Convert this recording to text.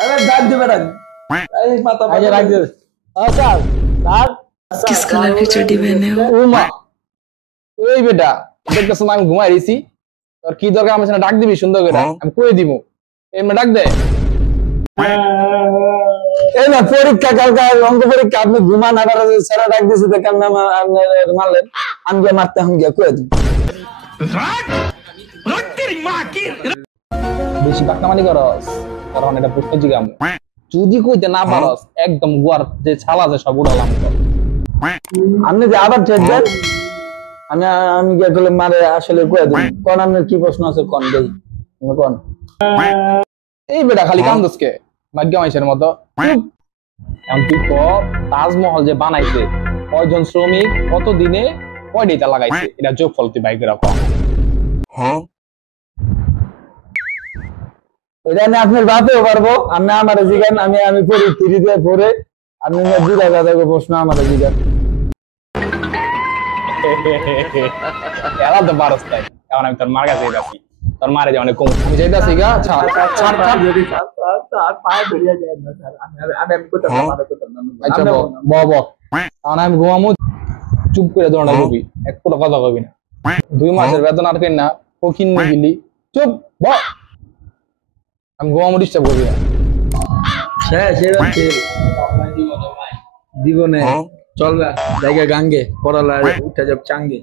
আরে ডাক দিবে ডাক এই মাথা আগে রাখ দে স্যার স্যার किस कलर की चड्डी पहने हो? উমা এই বেটা দেখতেছ না আমি ঘুমাই রইছি তোর কি দরকার আমার সাথে ডাক দিবি সুন্দর করে আমি কই দিব এমনি ডাক দে এই না পরীক্ষা কালকে অঙ্ক পরীক্ষা আপনি ঘুমান আবার স্যার ডাক দিয়েছে দেখেন না আপনি মারলেন আমি গিয়ে মারতে আমি গিয়ে কয়ে দিই বেশি বাকনামানি করস কারণ এটা প্রশ্ন জিগাম যদি কইতে না পারস একদম গুয়ার যে ছাল আছে সব উড়ালাম তো আপনি যে আবার ঠেক দেন আমি আমি গিয়ে বলে মারে আসলে কয়ে দিই কোন আপনার কি প্রশ্ন আছে কোন দেই কোন এই বেটা খালি কান্দসকে ভাগ্য মাইশের মতো এখন তুই ক তাজমহল যে বানাইছে কয়জন শ্রমিক কত দিনে কয়টা ইটা লাগাইছে এটা যোগফল তুই বাইক রাখ এটা নিয়ে আপনার বাপেও পারবো আপনি আমার জিগান আমি আমি পড়ি থ্রিতে পড়ে আপনি দুই হাজার প্রশ্ন আমার জিগান এরা তো বারস তাই এখন আমি তোর মার কাছে যাচ্ছি তোর মারে যে অনেক কম আমি যাইতাছি গা ছাড় ছাড় ছাড় আচ্ছা ব ব এখন আমি ঘুমামু চুপ করে দৌড়া করবি এক পুরো কথা কবি না 2 মাসের বেতন আর কেন না ফকিন নি গিলি চুপ ব আমি ঘুমামু ডিস্টার্ব করবি না জীবনে চল জায়গা গাঙ্গে পড়ালা উঠে যাব চাঙ্গে